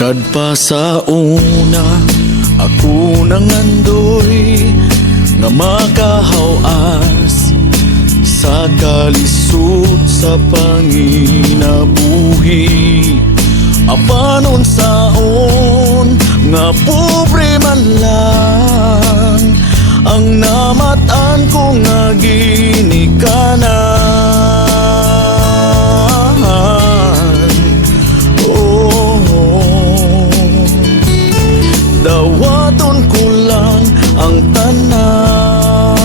Kadpa sa una, ako nangandoy nga makahawas sa kalisod sa panginabuhi. Apanon saon nga pobre man lang ang namatan ko nga ginikanan. Dawaton ko lang ang tanan,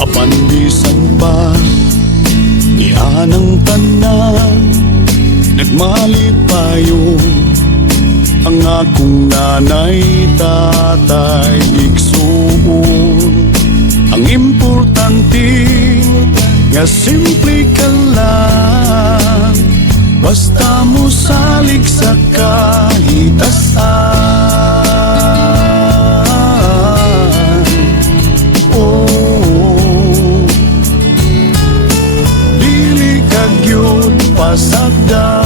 apandisan pa ni anang tanan. Nagmalipayon ang akong nanay, tatay, igsuon. Ang importante nga simple ka lang, basta mo salig sa kahitasan. Oh, dili ka gyud pasagdan.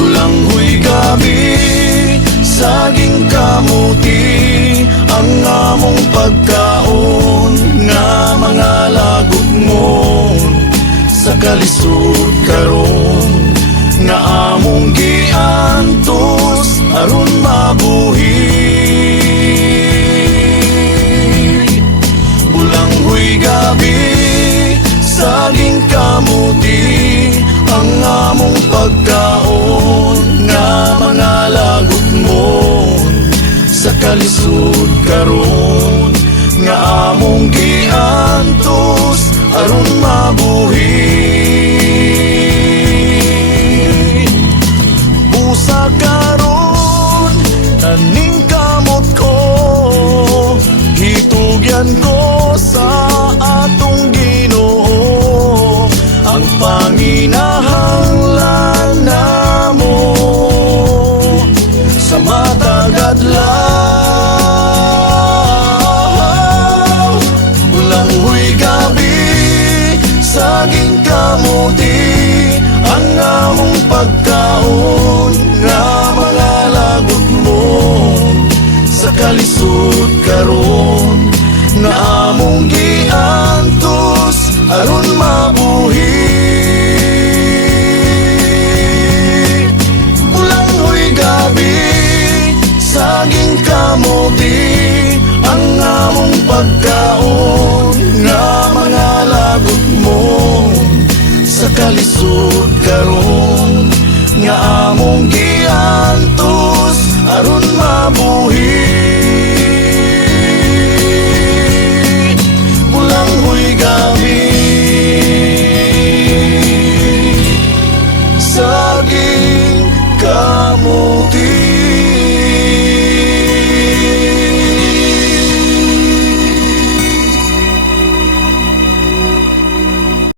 Ulanghoy gabi, saging kamuti, ang among pagkaon nga mga lagot mo sa kalisod karon nga among giantos aron mabuhi. Bulanghoy gabi, saging kamuti, ang among pagkaon nga mga lagot mo sa kalisod karon nga among giantos aron mabuhi. Busa karon taning kamot ko, hitugyan ko sa atong Ginoo ang panginahanglan namo sa matag adlaw. Ulanghoy gabi, saging kamuti, ang among pagkaon nga mga lagot mo sa kalisod karon nga among giantos aron mabuhi. Ulanghoy gabi, saging kamuti, ang among pagkaon nga mga lagot mo sa kalisod karon nga among giantos aron